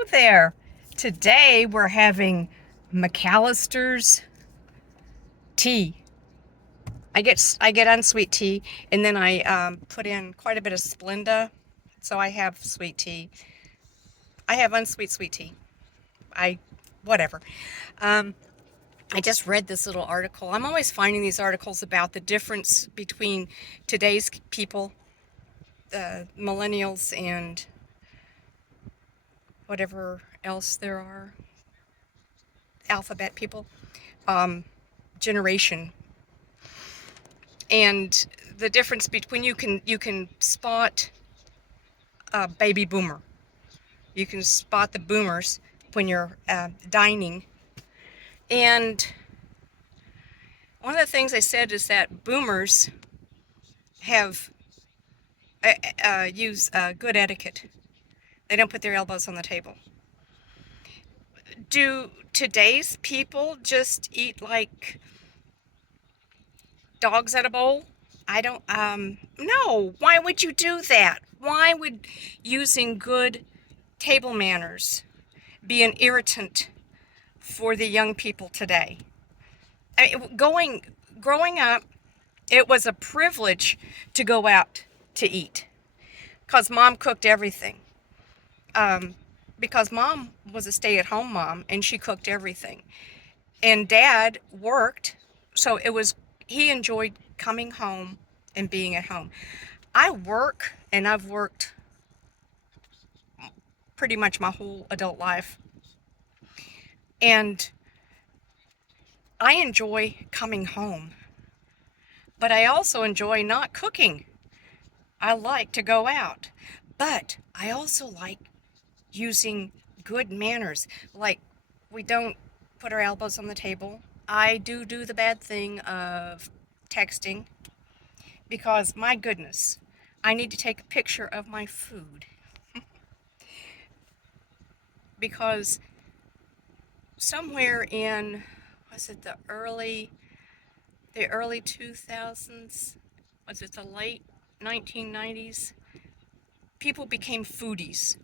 Hello there. Today we're having McAllister's tea. I get unsweet tea, and then I put in quite a bit of Splenda, so I have sweet tea. I have unsweet sweet tea. I whatever. Um, I just read this little article. I'm always finding these articles about the difference between today's people, millennials, and whatever else there are, alphabet people, um, generation, and the difference between you can spot a baby boomer. You can spot the boomers when you're dining. And one of the things they said is that boomers have use good etiquette. They don't put their elbows on the table. Do today's people just eat like dogs at a bowl? I don't, no. Why would you do that? Why would using good table manners be an irritant for the young people today? I mean, growing up, it was a privilege to go out to eat because mom cooked everything. Um, because mom was a stay-at-home mom and she cooked everything, and dad worked, so he enjoyed coming home and being at home. I work, and I've worked pretty much my whole adult life, and I enjoy coming home, but I also enjoy not cooking. I like to go out, but I also like using good manners. Like, we don't put our elbows on the table. I do the bad thing of texting because, my goodness, I need to take a picture of my food because somewhere in, was it the early 2000s, was it the late 1990s, people became foodies,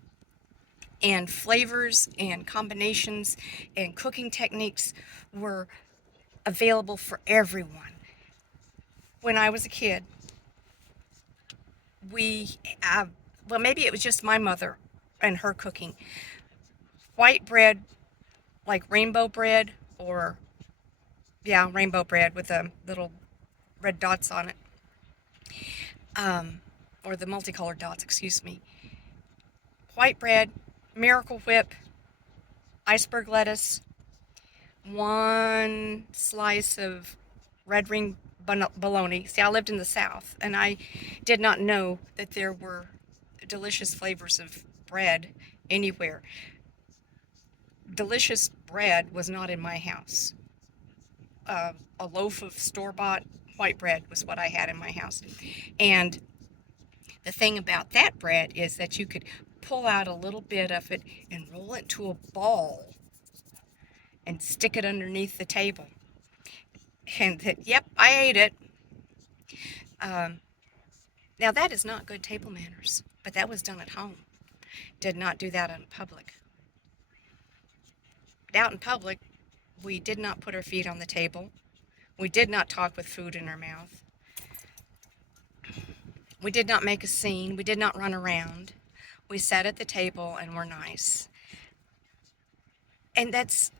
and flavors and combinations and cooking techniques were available for everyone. When I was a kid, we, well, maybe it was just my mother and her cooking. White bread, like rainbow bread, or, yeah, rainbow bread with the little red dots on it, um, or the multicolored dots, excuse me. White bread, Miracle Whip, iceberg lettuce, one slice of red ring bologna. See, I lived in the South, and I did not know that there were delicious flavors of bread anywhere. Delicious bread was not in my house. A loaf of store-bought white bread was what I had in my house. And the thing about that bread is that you could pull out a little bit of it and roll it into a ball and stick it underneath the table. And yep, I ate it. Um, Now, that is not good table manners, but that was done at home. Did not do that in public. Out in public, we did not put our feet on the table. We did not talk with food in our mouth. We did not make a scene. We did not run around. We sat at the table and were nice. And that's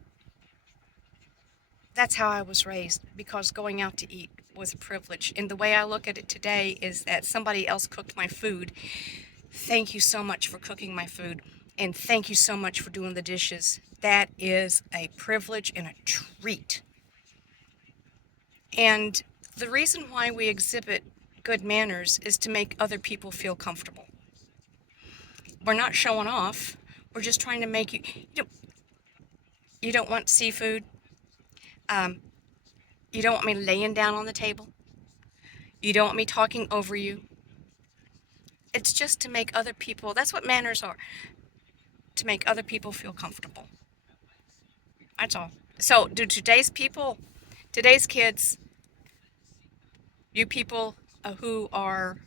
how I was raised, because going out to eat was a privilege. And the way I look at it today is that somebody else cooked my food. Thank you so much for cooking my food, and thank you so much for doing the dishes. That is a privilege and a treat. And the reason why we exhibit good manners is to make other people feel comfortable. We're not showing off. We're just trying to make you don't want seafood. Um, you don't want me laying down on the table. You don't want me talking over you. It's just to make other people, that's what manners are, to make other people feel comfortable. That's all. So, do today's kids, you people who are,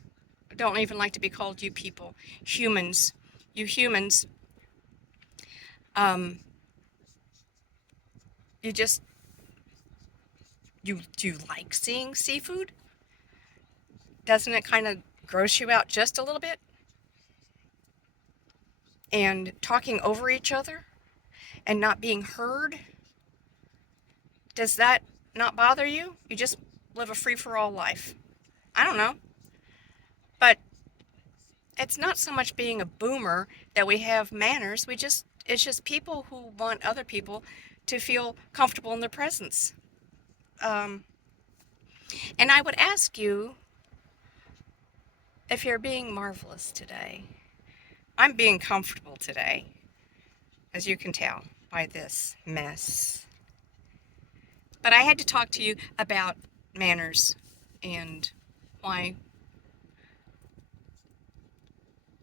don't even like to be called you people, humans, you humans, Um, you just you do you like seeing seafood? Doesn't it kind of gross you out just a little bit? And talking over each other and not being heard, does that not bother you? You just live a free for all life. I don't know. But it's not so much being a boomer that we have manners. It's just people who want other people to feel comfortable in their presence. Um, and I would ask you if you're being marvelous today. I'm being comfortable today, as you can tell by this mess. But I had to talk to you about manners and why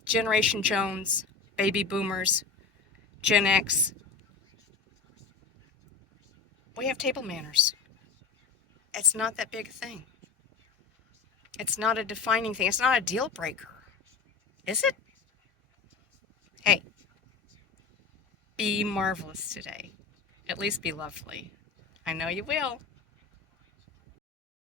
Generation Jones, baby boomers, Gen X, we have table manners. It's not that big a thing. It's not a defining thing. It's not a deal breaker. Is it? Hey, be marvelous today. At least be lovely. I know you will.